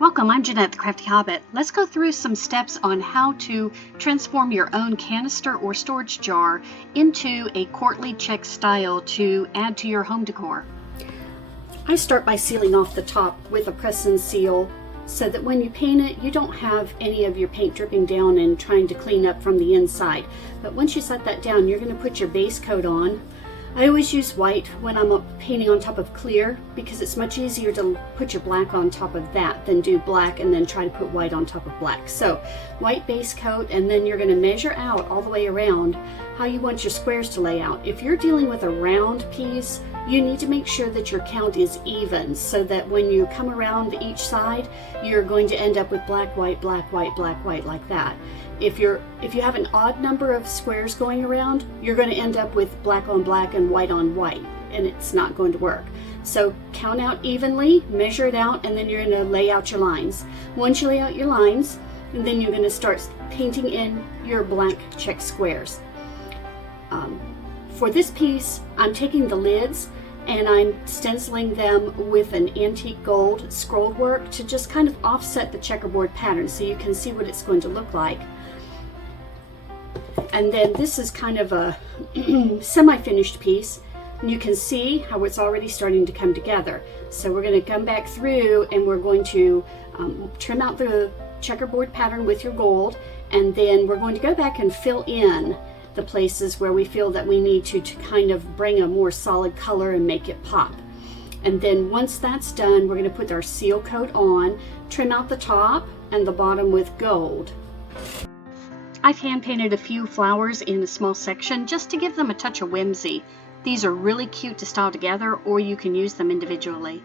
Welcome, I'm Jeanette the Crafty Hobbit. Let's go through some steps on how to transform your own canister or storage jar into a courtly check style to add to your home decor. I start by sealing off the top with a press and seal so that when you paint it, you don't have any of your paint dripping down and trying to clean up from the inside. But once you set that down, you're going to put your base coat on. I always use white when I'm painting on top of clear because it's much easier to put your black on top of that than do black and then try to put white on top of black. So white base coat, and then you're going to measure out all the way around how you want your squares to lay out. If you're dealing with a round piece, you need to make sure that your count is even so that when you come around each side, you're going to end up with black, white, black, white, black, white, like that. If you have an odd number of squares going around, you're going to end up with black on black and white on white, and it's not going to work. So count out evenly, measure it out, and then you're going to lay out your lines. Once you lay out your lines, and then you're going to start painting in your blank check squares. For this piece, I'm taking the lids and I'm stenciling them with an antique gold scroll work to just kind of offset the checkerboard pattern so you can see what it's going to look like. And then this is kind of a semi-finished piece. And you can see how it's already starting to come together. So we're going to come back through and we're going to trim out the checkerboard pattern with your gold, and then we're going to go back and fill in the places where we feel that we need to kind of bring a more solid color and make it pop. And then once that's done, we're going to put our seal coat on, trim out the top and the bottom with gold. I've hand painted a few flowers in a small section just to give them a touch of whimsy. These are really cute to style together, or you can use them individually.